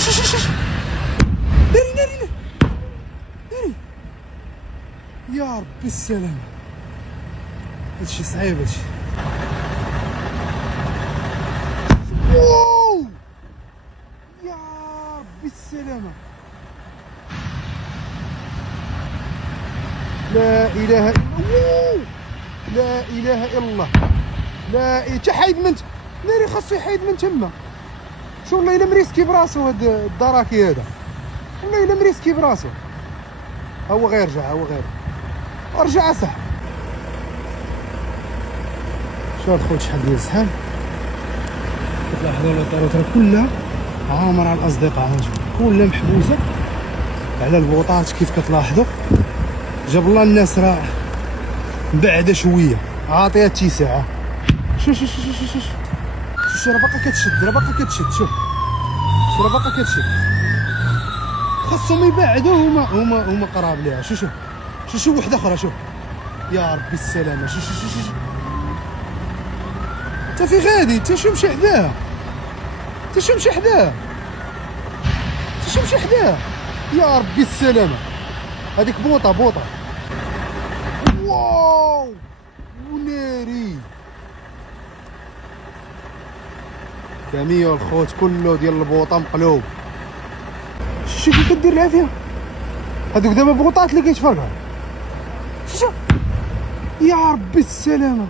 شوف ناري يا ربي السلامة. هادشي صعيب هادشي. واو يا ربي السلامة. لا اله الا الله. لا اله الا الله. لا تا حايد من ناري خاصو يحيد من تما. شو والله الا مريسكي براسو هاد الدراكي هذا. والله الا مريسكي براسو. هو غير رجع رجع صح. شوف خوت شحال ديال الزحام. كتلاحظوا الطرق كلها عامرة على الاصدقاء، كلها محبوسه على البوطات كيف كتلاحظوا. جاب الله الناس راه بعده شويه عاطيها اتساع. شوف راه باقا كتشد شوف راه باقا كتشد. خاصهم يبعدوا هما قراب ليها. شوف وحده اخرى. شوف يا ربي السلامه. شوف تا في غادي تا شو مشى حداه. يا ربي السلامه. هذيك بوطه واو وناري. كاميو الخوت كله ديال البوطه مقلوب. شوف كيف كدير العافيه. هذوك دابا بوطات اللي كيتفرقعوا. شوف يا ربي السلامه.